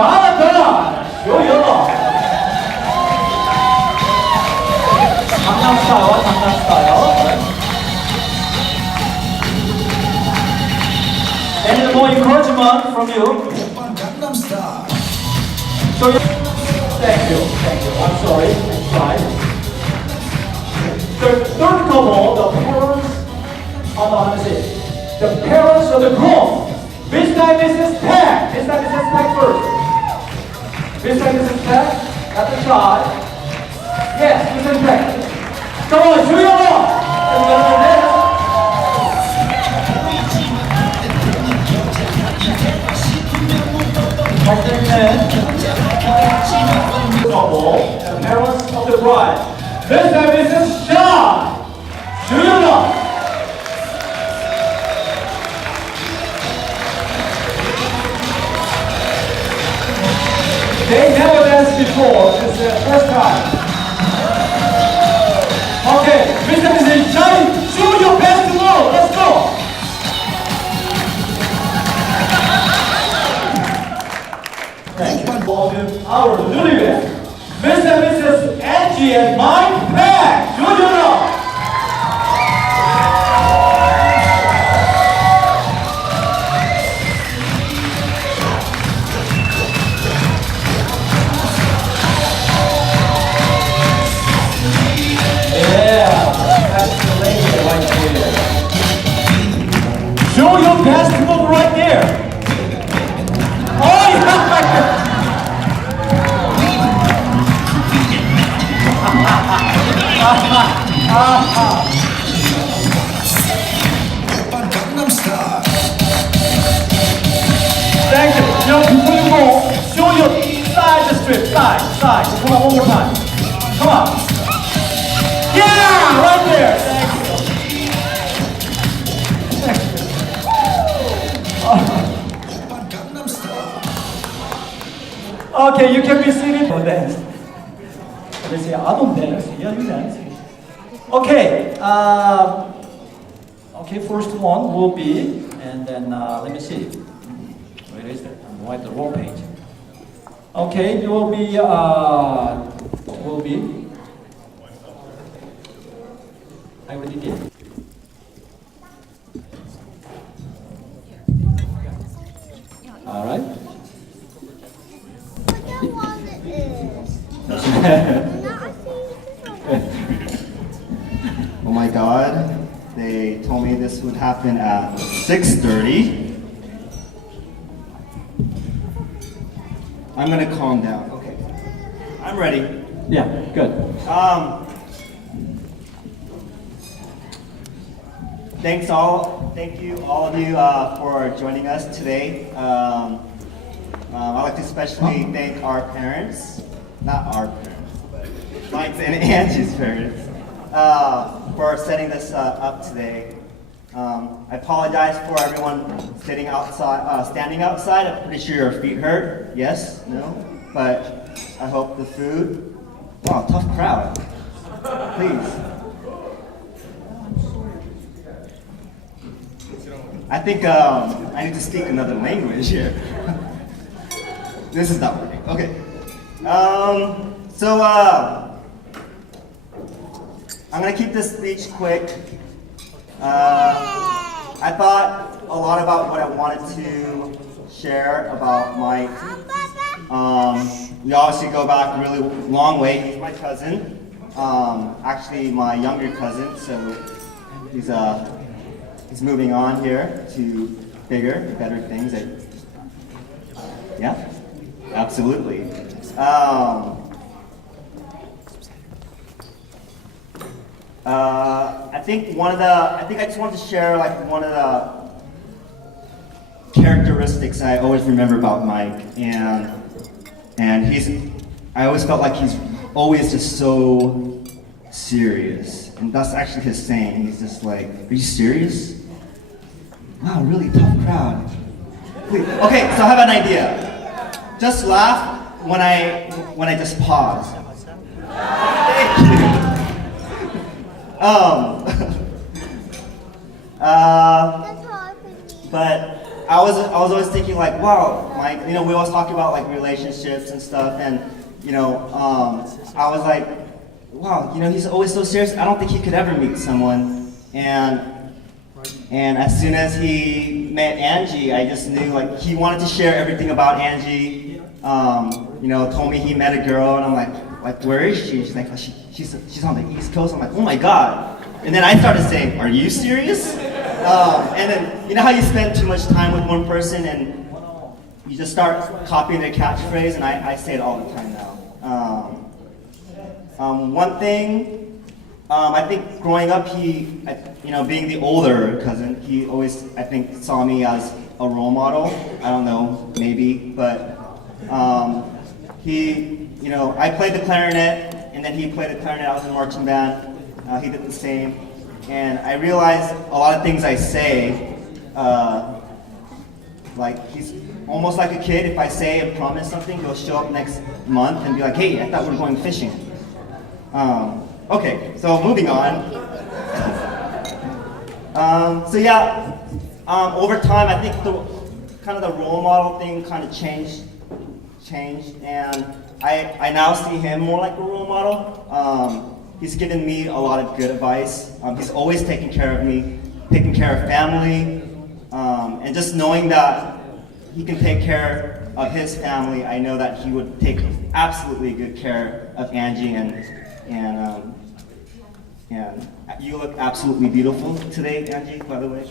잘한다. 쇼요. 강남 스타일, 강남 스타일. Any more encouragement from you? So thank you. I'm sorry. The third couple, the parents, let me see. The parents of the groom. This time Mrs. Peck. This time Mrs. Peck first. This time Mrs. Peck at the side. Yes, Mrs. Peck. Come on, shoot your ball. Couple, the parents of the bride. This time Mrs. Shaw. Shoot your ball. They never danced before. This is their first time. Okay, Mr. and Mrs. Johnny, show your best move. Let's go. Thank you. Our newlyweds, Mr. and Mrs. Angie and Mike Peck. Show your love. Show your best move right there. Oh yeah! Thank you. Now before you go, show your side strip, side. Come on, one more time. Come on. Yeah, right there. Thank you. Okay, you can be seated. Don't dance. They say, I don't dance. Yeah, you dance. Okay. Okay, first one will be, and then let me see. Where is that? I'm right the wrong page. Okay, it will be. I already did. All right. Oh my God, they told me this would happen at 6:30. I'm gonna calm down. Okay, I'm ready. Yeah, good. Thank you all of you for joining us today. I'd like to especially thank our parents, not our parents, but Mike's and Angie's parents, for setting this up today. I apologize for everyone standing outside. I'm pretty sure your feet hurt. Yes? No? But I hope the food. Wow, tough crowd. Please. I think I need to speak another language here. This is not working. Okay. So I'm gonna keep this speech quick. I thought a lot about what I wanted to share about Mike. We obviously go back a really long way. He's my cousin, actually my younger cousin. So he's moving on here to bigger, better things. Yeah, absolutely. I just wanted to share like one of the characteristics I always remember about Mike, and I always felt like he's always just so serious, and that's actually his saying. He's just like, "Are you serious? Wow, really tough crowd." Please. Okay, so I have an idea. Just laugh when I just pause. Thank you. But I was always thinking like, wow, Mike, you know, we always talk about like relationships and stuff, and you know, I was like, wow, you know, he's always so serious. I don't think he could ever meet someone. And as soon as he met Angie, I just knew like he wanted to share everything about Angie. You know, told me he met a girl, and I'm like, where is she? She's like, oh, she's on the East Coast. I'm like, oh my God. And then I started saying, are you serious? And then, you know how you spend too much time with one person and you just start copying their catchphrase, and I say it all the time now. One thing, I think growing up, he, you know, being the older cousin, he always, I think, saw me as a role model. I don't know, maybe, but he, you know, I played the clarinet, and then he played the clarinet. I was in marching band. He did the same, and I realized a lot of things I say, like he's almost like a kid. If I say and promise something, he'll show up next month and be like, hey, I thought we were going fishing. Okay, so moving on. So yeah, over time, I think the kind of the role model thing kind of changed, and I now see him more like a role model. He's given me a lot of good advice. He's always taken care of me, taking care of family, and just knowing that he can take care of his family, I know that he would take absolutely good care of Angie, and you look absolutely beautiful today, Angie, by the way.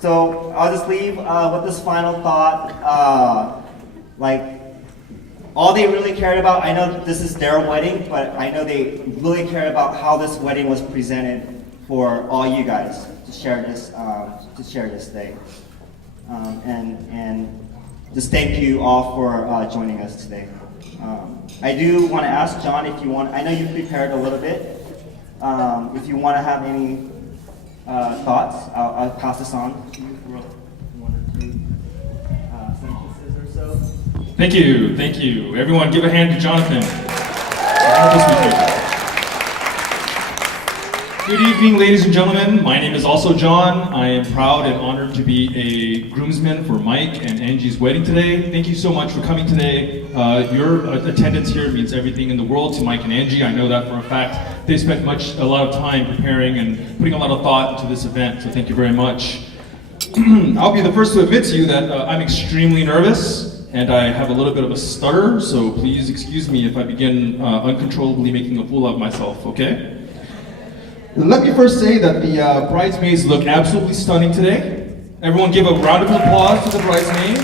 So I'll just leave with this final thought. Like, all they really cared about, I know this is their wedding, but I know they really cared about how this wedding was presented for all you guys to share this day. And just thank you all for joining us today. I do want to ask John if you want, I know you've prepared a little bit. If you want to have any thoughts, I'll pass this on to you for one or two sentences or so. Thank you, thank you. Everyone give a hand to Jonathan. Good evening, ladies and gentlemen. My name is also John. I am proud and honored to be a groomsman for Mike and Angie's wedding today. Thank you so much for coming today. Your attendance here means everything in the world to Mike and Angie. I know that for a fact. They spent a lot of time preparing and putting a lot of thought into this event, so thank you very much. I'll be the first to admit to you that I'm extremely nervous. And I have a little bit of a stutter, so please excuse me if I begin uncontrollably making a fool of myself, okay? Let me first say that the bridesmaids look absolutely stunning today. Everyone give a round of applause to the bridesmaids,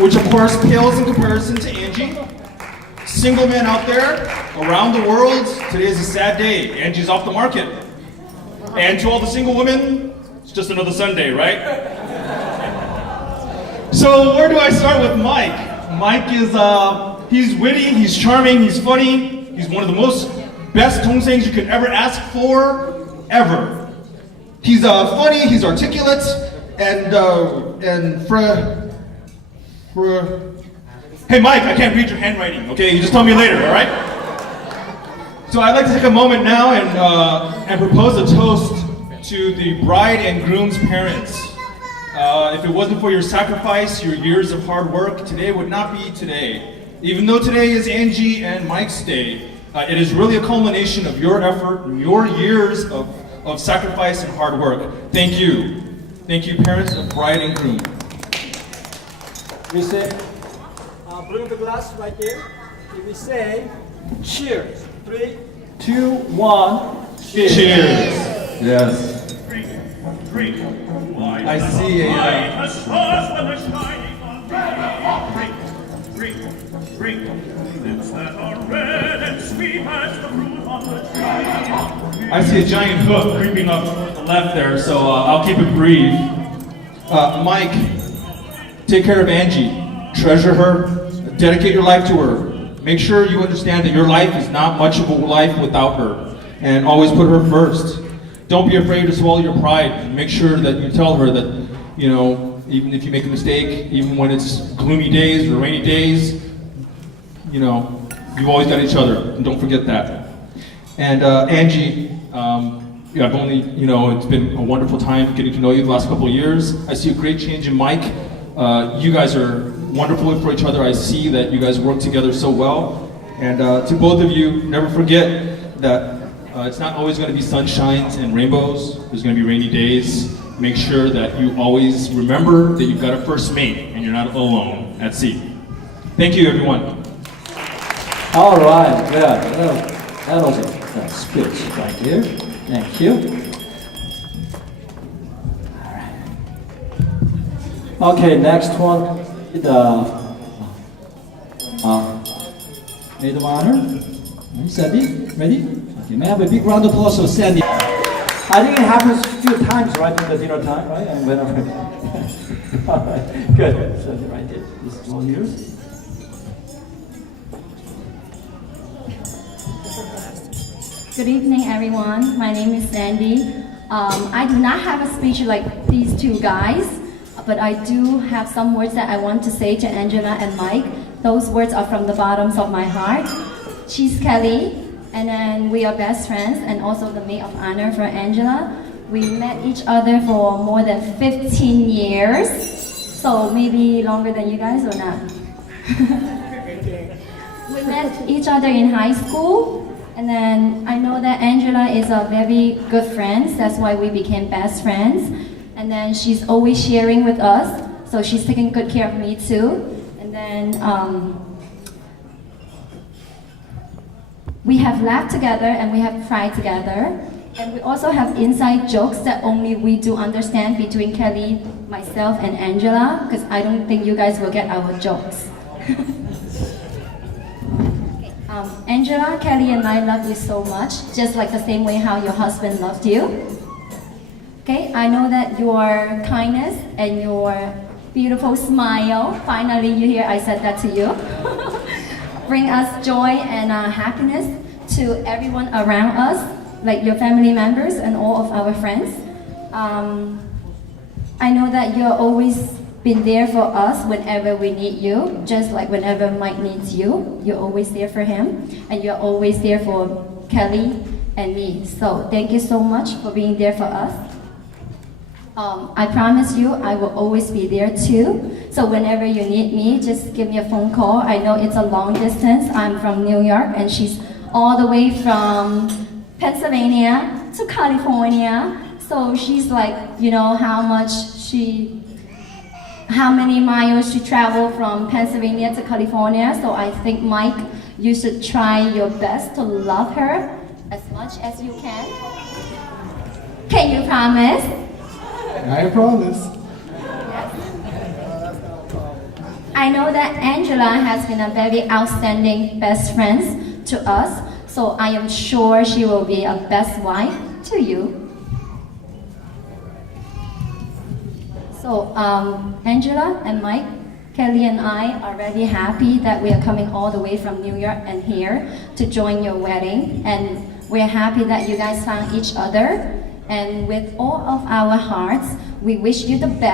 which of course pales in comparison to Angie. Single men out there, around the world, today is a sad day. Angie's off the market. And to all the single women, it's just another Sunday, right? So where do I start with Mike? Mike is, he's witty, he's charming, he's funny. He's one of the best dongsangs you could ever ask for, ever. He's funny, he's articulate, and hey Mike, I can't read your handwriting, okay? You just tell me later, all right? So I'd like to take a moment now and propose a toast to the bride and groom's parents. If it wasn't for your sacrifice, your years of hard work, today would not be today. Even though today is Angie and Mike's day, it is really a culmination of your effort, your years of sacrifice and hard work. Thank you. Thank you, parents of bride and groom. We say, bring the glass right here. We say, cheers. 3, 2, 1, cheers. Cheers. Yes. I see I see a giant hook creeping up the left there, so I'll keep it brief. Mike, take care of Angie. Treasure her. Dedicate your life to her. Make sure you understand that your life is not much of a life without her. And always put her first. Don't be afraid to swallow your pride. Make sure that you tell her that, you know, even if you make a mistake, even when it's gloomy days or rainy days, you know, you've always got each other, and don't forget that. And Angie, I've only, it's been a wonderful time getting to know you the last couple of years. I see a great change in Mike. You guys are wonderful for each other. I see that you guys work together so well. And to both of you, never forget that it's not always going to be sunshines and rainbows. There's going to be rainy days. Make sure that you always remember that you've got a first mate and you're not alone at sea. Thank you, everyone. All right, good. That was a speech right here. Thank you. All right. Okay, next one, the maid of honor. Sandy, ready? Okay, may I have a big round of applause for Sandy? I think it happens a few times, right, in the dinner time, right? And whenever. All right, good. Sandy, right there. This is all yours. Good evening, everyone. My name is Sandy. I do not have a speech like these two guys, but I do have some words that I want to say to Angela and Mike. Those words are from the bottoms of my heart. She's Kelly, and then we are best friends and also the maid of honor for Angela. We met each other for more than 15 years, so maybe longer than you guys or not. We met each other in high school. And then I know that Angela is a very good friend, that's why we became best friends. And then she's always sharing with us, so she's taking good care of me too. And then we have laughed together and we have cried together. And we also have inside jokes that only we do understand between Kelly, myself, and Angela, because I don't think you guys will get our jokes. Angela, Kelly, and I love you so much, just like the same way how your husband loved you. Okay, I know that your kindness and your beautiful smile, finally you hear I said that to you, bring us joy and happiness to everyone around us, like your family members and all of our friends. I know that you're always been there for us whenever we need you, just like whenever Mike needs you, you're always there for him, and you're always there for Kelly and me. So thank you so much for being there for us. I promise you I will always be there too. So whenever you need me, just give me a phone call. I know it's a long distance. I'm from New York and she's all the way from Pennsylvania to California. So she's like, how many miles she traveled from Pennsylvania to California. So I think, Mike, you should try your best to love her as much as you can. Can you promise? I promise. I know that Angela has been a very outstanding best friend to us, so I am sure she will be a best wife to you. So Angela and Mike, Kelly and I are very happy that we are coming all the way from New York and here to join your wedding. And we're happy that you guys found each other. And with all of our hearts, we wish you the best.